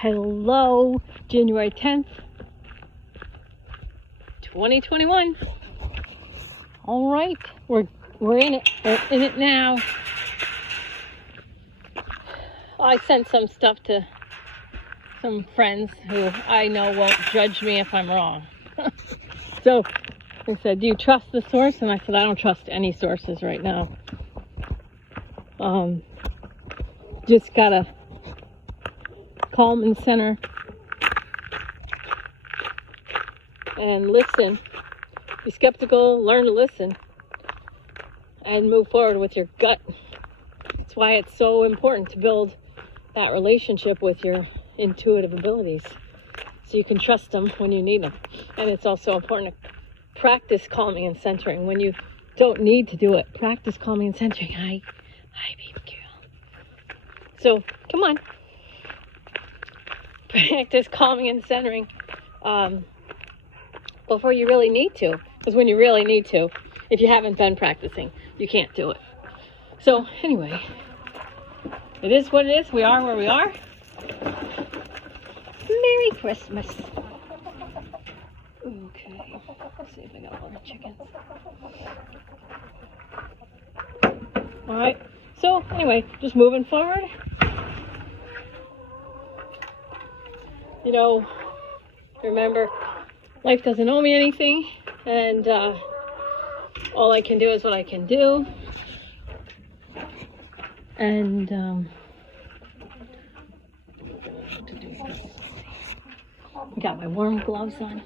Hello, January 10th, 2021. All right, we're in it. We're in it now. I sent some stuff to some friends who I know won't judge me if I'm wrong. So they said, do you trust the source? And I said, I don't trust any sources right now. Just gotta calm and center and listen. Be skeptical, learn to listen, and move forward with your gut. That's why it's so important to build that relationship with your intuitive abilities so you can trust them when you need them. And it's also important to practice calming and centering when you don't need to do it. Practice calming and centering. Hi, baby girl. So come on, practice calming and centering before you really need to. Because when you really need to, if you haven't been practicing, you can't do it. So anyway, it is what it is. We are where we are. Merry Christmas. Okay, let's see if I got all the chickens. All right, so anyway, just moving forward. You know, remember, life doesn't owe me anything, and all I can do is what I can do. And I got my warm gloves on.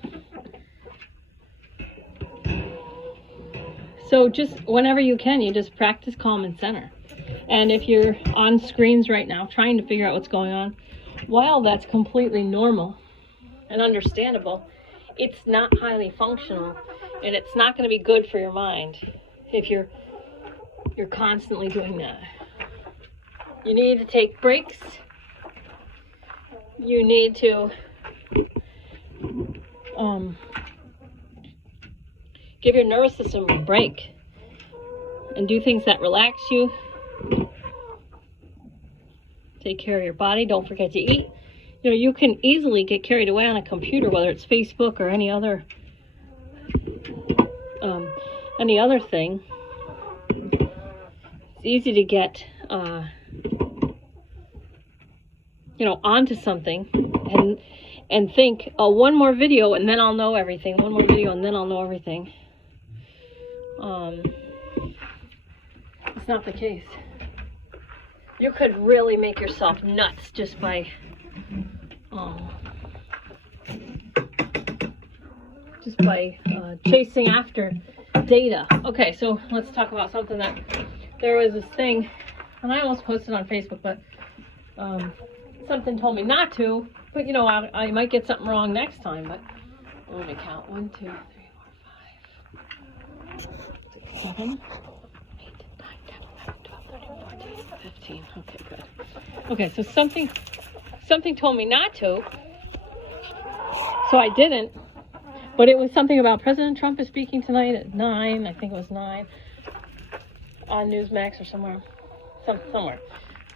So just whenever you can, you just practice calm and center. And if you're on screens right now trying to figure out what's going on, while that's completely normal and understandable, it's not highly functional, and it's not going to be good for your mind if you're constantly doing that. You need to take breaks. You need to give your nervous system a break and do things that relax you. Take care of your body. Don't forget to eat. You know, you can easily get carried away on a computer, whether it's Facebook or any other thing. It's easy to get onto something and think, oh, one more video and then I'll know everything. One more video and then I'll know everything. It's not the case. You could really make yourself nuts just by chasing after data. Okay, so let's talk about something that there was this thing, and I almost posted on Facebook, but something told me not to. But you know, I might get something wrong next time. But let me count: 1, 2, 3, 4, 5, 6, 7, 8, 9, 10, 11, 12, 13, 14, 15. Okay, good. Okay, so something told me not to, so I didn't. But it was something about President Trump is speaking tonight at 9. I think it was 9 on Newsmax or somewhere. Somewhere.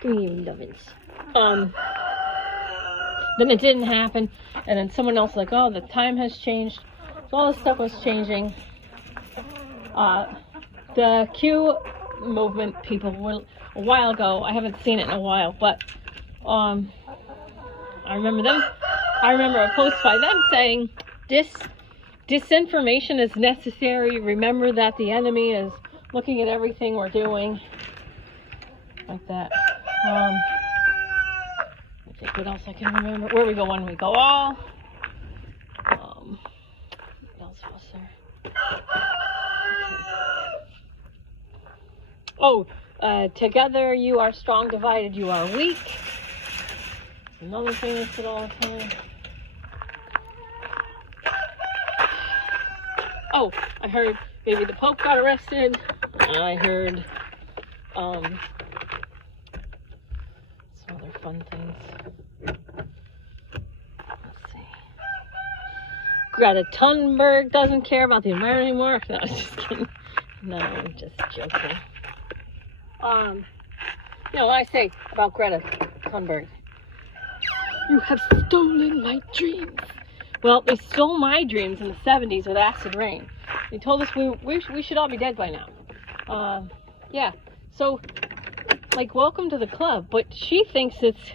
Green lovins. Then it didn't happen, and then someone else like, oh, the time has changed. So all this stuff was changing. The Q movement people were a while ago. I haven't seen it in a while, but I remember a post by them saying, disinformation is necessary. Remember that the enemy is looking at everything we're doing. Like that. Let's see what else I can remember. Where we go when we go all. What else was there? Okay. Oh, together you are strong, divided you are weak. Another thing they said all the time. Oh, I heard maybe the Pope got arrested. I heard some other fun things. Let's see. Greta Thunberg doesn't care about the environment anymore. No, I was just kidding. No, I'm just joking. What I say about Greta Thunberg, You have stolen my dreams. Well, they stole my dreams in the 70s with acid rain. They told us we should all be dead by now. Yeah, so, like, welcome to the club. But she thinks it's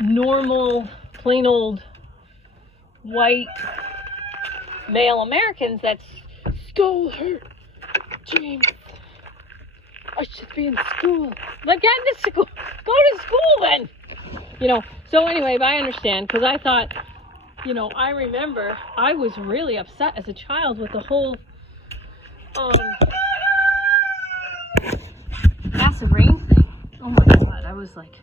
normal, plain old white male Americans that stole her dreams. I should be in school. Like, get into school. Go to school then. So anyway, but I understand, because I thought, I remember I was really upset as a child with the whole acid rain thing. Oh my God, I was like,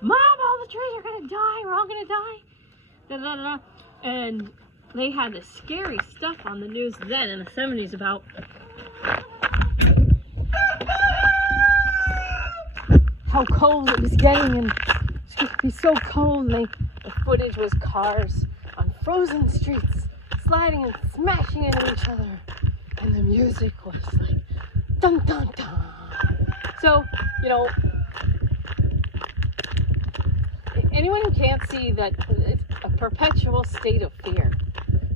Mom, all the trees are gonna die. We're all gonna die. Da, da, da. And they had this scary stuff on the news then in the 70s about how cold it was getting, and it's going to be so cold. And the footage was cars on frozen streets sliding and smashing into each other, and the music was like dun dun dun. So, anyone who can't see that it's a perpetual state of fear.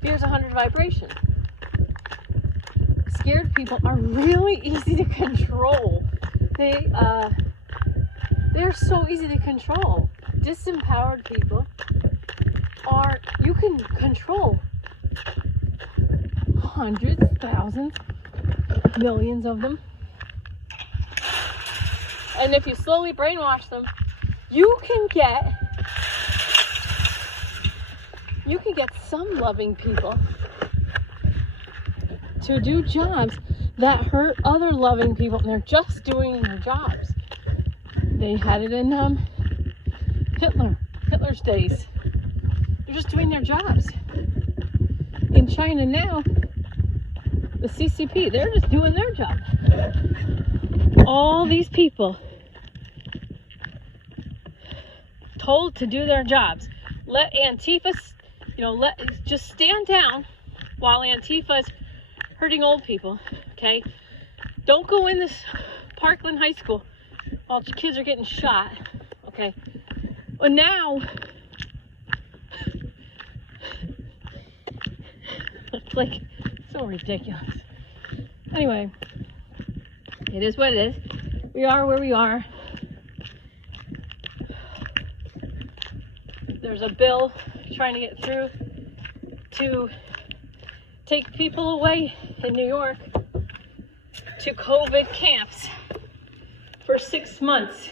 Fear is 100 vibration. Scared people are really easy to control. They're so easy to control. Disempowered people you can control hundreds, thousands, millions of them. And if you slowly brainwash them, you can get some loving people to do jobs that hurt other loving people, and they're just doing their jobs. They had it in Hitler's days. They're just doing their jobs. In China now, the CCP, they're just doing their job. All these people told to do their jobs. Let Antifa, just stand down while Antifa's hurting old people, okay? Don't go in this Parkland High School while kids are getting shot, okay? Well, now, it's like so ridiculous. Anyway, it is what it is. We are where we are. There's a bill trying to get through to take people away in New York to COVID camps for 6 months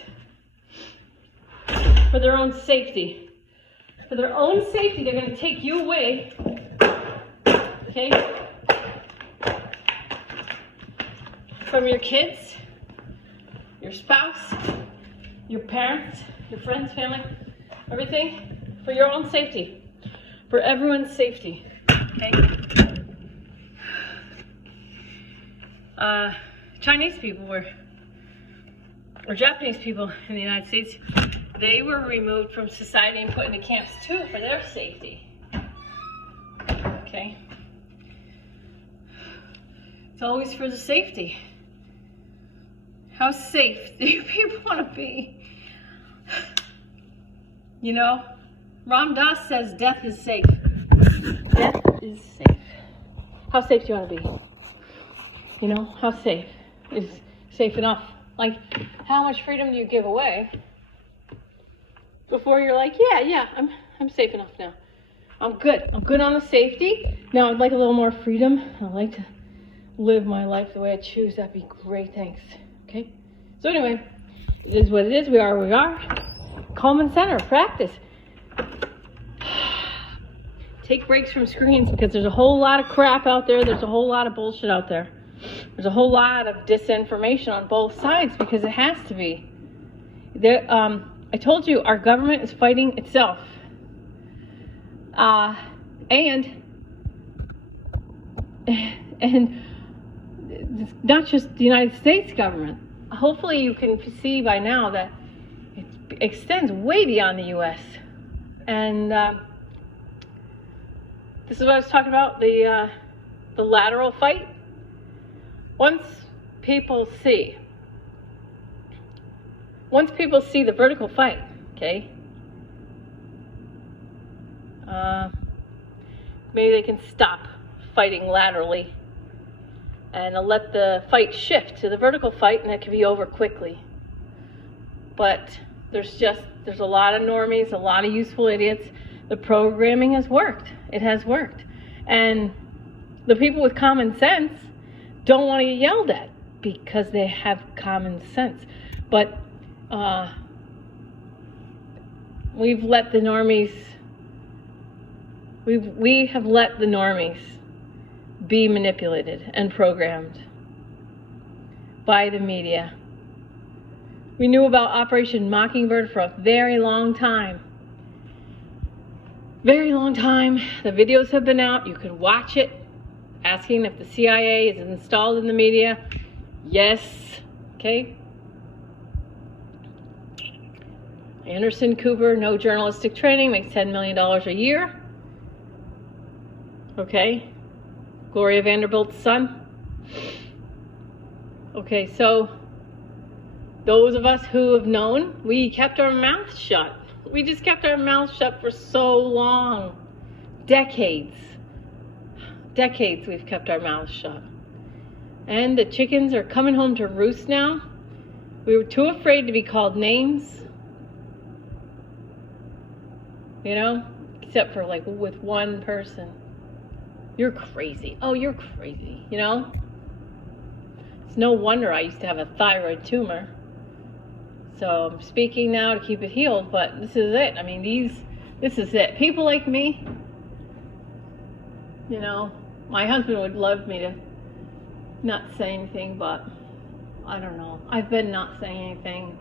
for their own safety. For their own safety, they're going to take you away, okay, from your kids, your spouse, your parents, your friends, family, everything, for your own safety, for everyone's safety, okay? Chinese people or Japanese people in the United States, they were removed from society and put into camps too for their safety. Okay? It's always for the safety. How safe do you people want to be? Ram Dass says death is safe. Death is safe. How safe do you want to be? How safe is safe enough? Like, how much freedom do you give away before you're like, yeah, I'm safe enough now. I'm good on the safety. Now I'd like a little more freedom. I'd like to live my life the way I choose. That'd be great, thanks. Okay? So anyway, it is what it is. We are where we are. Calm and center, practice. Take breaks from screens, because there's a whole lot of crap out there. There's a whole lot of bullshit out there. There's a whole lot of disinformation on both sides, because it has to be. I told you, our government is fighting itself. And it's not just the United States government. Hopefully you can see by now that it extends way beyond the U.S. And this is what I was talking about, the lateral fight. Once people see the vertical fight, okay, Maybe they can stop fighting laterally and let the fight shift to the vertical fight, and it can be over quickly. But there's a lot of normies, a lot of useful idiots. The programming has worked. It has worked. And the people with common sense don't want to get yelled at because they have common sense. But we've let the normies, we have let the normies be manipulated and programmed by the media. We knew about Operation Mockingbird for a very long time. Very long time. The videos have been out. You can watch it. Asking if the CIA is installed in the media. Yes. Okay. Anderson Cooper, no journalistic training, makes $10 million a year. Okay. Gloria Vanderbilt's son. Okay, so those of us who have known, we kept our mouths shut. We just kept our mouths shut for so long. Decades. Decades we've kept our mouths shut. And the chickens are coming home to roost now. We were too afraid to be called names. You know? Except for like with one person. You're crazy. Oh, you're crazy. You know? It's no wonder I used to have a thyroid tumor. So I'm speaking now to keep it healed, but this is it. I mean, this is it. People like me, you know, my husband would love me to not say anything, but I don't know. I've been not saying anything.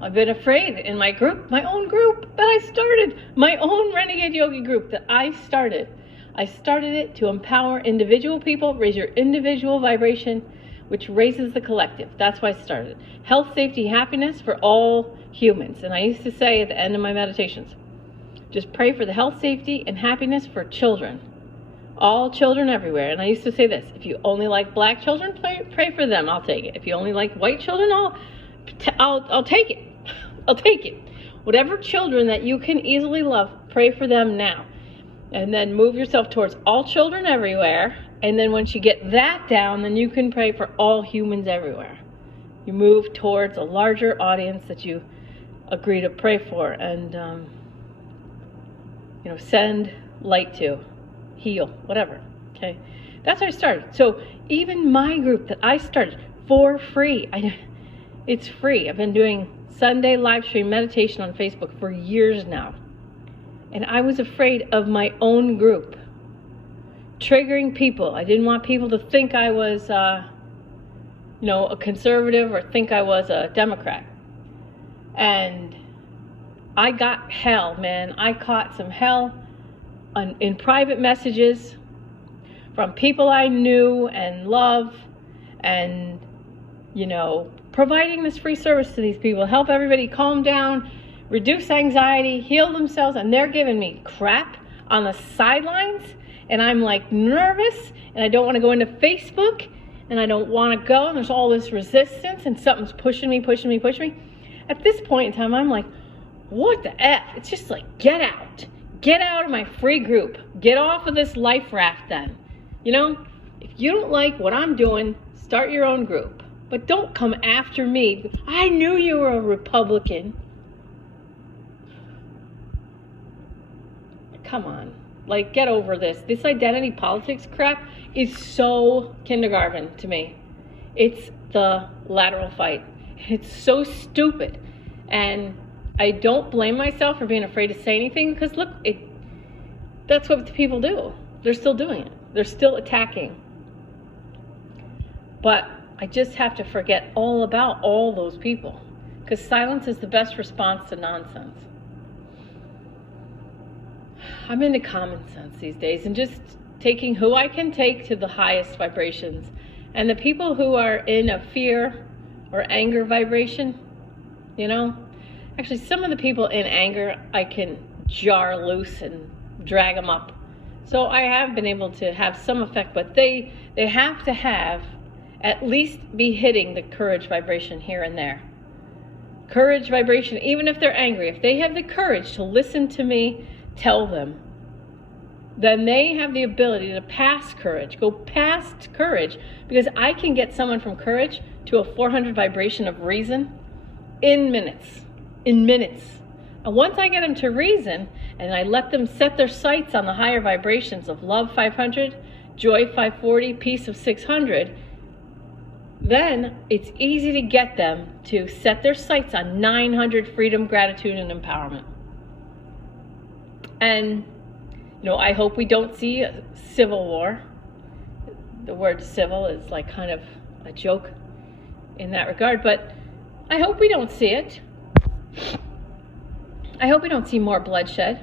I've been afraid in my group, my own group that I started, my own Renegade Yogi group that I started. I started it to empower individual people, raise your individual vibration, which raises the collective. That's why I started. Health, safety, happiness for all humans. And I used to say at the end of my meditations, just pray for the health, safety, and happiness for children. All children everywhere. And I used to say this, if you only like black children, pray for them, I'll take it. If you only like white children, I'll take it. I'll take it. Whatever children that you can easily love, pray for them now. And then move yourself towards all children everywhere. And then once you get that down, then you can pray for all humans everywhere. You move towards a larger audience that you agree to pray for and, you know, send light to, heal, whatever. Okay, that's how I started. So even my group that I started for free, it's free. I've been doing Sunday live stream meditation on Facebook for years now. And I was afraid of my own group. Triggering people. I didn't want people to think I was, you know, a conservative or think I was a Democrat. And I got hell, man. I caught some hell in private messages from people I knew and love, and, you know, providing this free service to these people, help everybody calm down, reduce anxiety, heal themselves, and they're giving me crap on the sidelines. And I'm like nervous, and I don't want to go into Facebook, and I don't want to go, and there's all this resistance, and something's pushing me. At this point in time, I'm like, what the F? It's just like, get out of my free group. Get off of this life raft then. You know, if you don't like what I'm doing, start your own group. But don't come after me. I knew you were a Republican. Come on. Like, get over this. This identity politics crap is so kindergarten to me. It's the lateral fight. It's so stupid. And I don't blame myself for being afraid to say anything because, look, that's what the people do. They're still doing it. They're still attacking. But I just have to forget all about all those people because silence is the best response to nonsense. I'm into common sense these days and just taking who I can take to the highest vibrations. And the people who are in a fear or anger vibration, you know, actually some of the people in anger I can jar loose and drag them up. So I have been able to have some effect, but they have to have at least be hitting the courage vibration here and there. courage vibration, even if they're angry, if they have the courage to listen to me tell them, then they have the ability to pass courage, go past courage, because I can get someone from courage to a 400 vibration of reason in minutes. And once I get them to reason, and I let them set their sights on the higher vibrations of love 500, joy 540, peace of 600, then it's easy to get them to set their sights on 900, freedom, gratitude, and empowerment. And I hope we don't see a civil war. The word civil is like kind of a joke in that regard, but I hope we don't see it. I hope we don't see more bloodshed.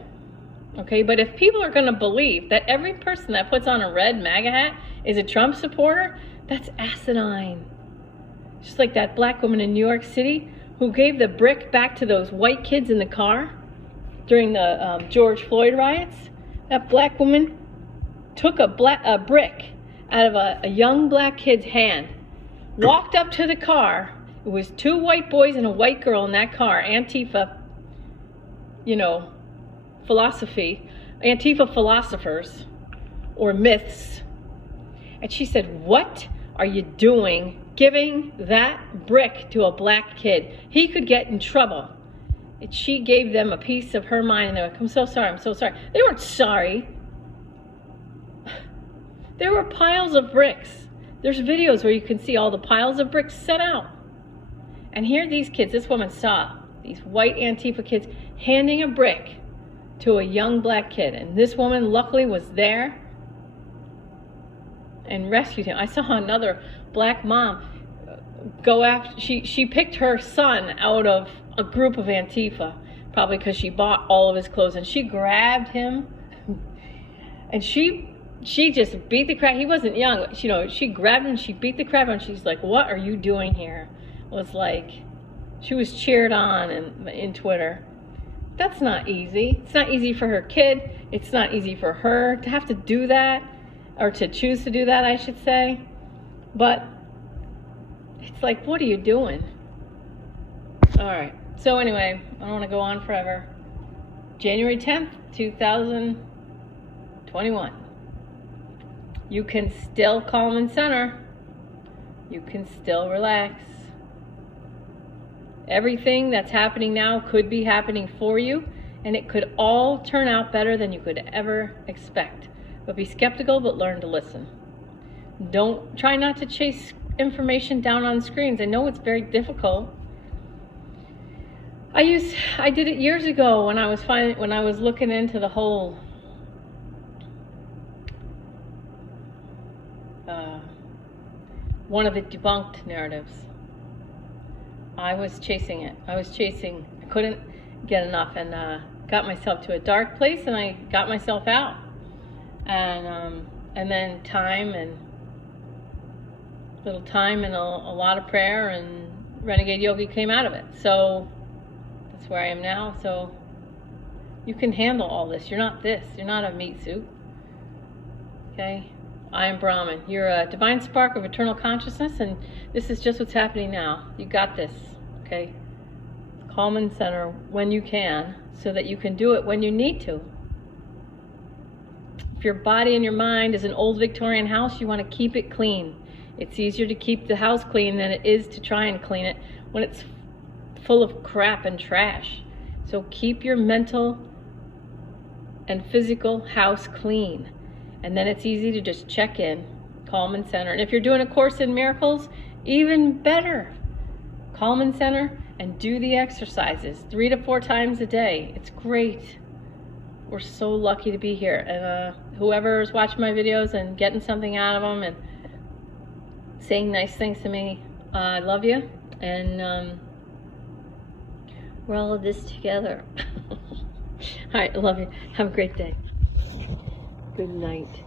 Okay, but if people are going to believe that every person that puts on a red MAGA hat is a Trump supporter, that's asinine. Just like that black woman in New York City who gave the brick back to those white kids in the car during the George Floyd riots. That black woman took a brick out of a young black kid's hand, walked up to the car. It was 2 white boys and a white girl in that car. Antifa, philosophy, Antifa philosophers or myths. And she said, "What are you doing giving that brick to a black kid? He could get in trouble." And she gave them a piece of her mind, and they're like, I'm so sorry. They weren't sorry. There were piles of bricks. There's videos where you can see all the piles of bricks set out. And here these kids, this woman saw these white Antifa kids handing a brick to a young black kid. And this woman luckily was there and rescued him. I saw another black mom go after, she picked her son out of a group of Antifa, probably because she bought all of his clothes, and she grabbed him and she just beat the crap. He wasn't young, she grabbed him and she beat the crap out, and she's like, "What are you doing here?" It was like she was cheered on in Twitter. That's not easy. It's not easy for her kid. It's not easy for her to have to do that, or to choose to do that, I should say. But it's like, what are you doing? All right. So anyway, I don't want to go on forever. January 10th, 2021. You can still calm and center. You can still relax. Everything that's happening now could be happening for you, and it could all turn out better than you could ever expect. But be skeptical, but learn to listen. Try not to chase information down on screens. I know it's very difficult. I did it years ago when I was looking into the whole one of the debunked narratives. I was chasing it. I couldn't get enough, and got myself to a dark place, and I got myself out. And then time and a lot of prayer and renegade yogi came out of it. So that's where I am now. So you can handle all this. You're not this. You're not a meat suit. Okay? I am Brahman. You're a divine spark of eternal consciousness, and this is just what's happening now. You got this. Okay? Calm and center when you can, so that you can do it when you need to. If your body and your mind is an old Victorian house, you want to keep it clean. It's easier to keep the house clean than it is to try and clean it when it's full of crap and trash. So keep your mental and physical house clean. And then it's easy to just check in, calm and center. And if you're doing a Course in Miracles, even better. Calm and center and do the exercises 3 to 4 times a day. It's great. We're so lucky to be here. And whoever's watching my videos and getting something out of them and saying nice things to me, I love you. And we're all of this together. All right, I love you. Have a great day. Good night.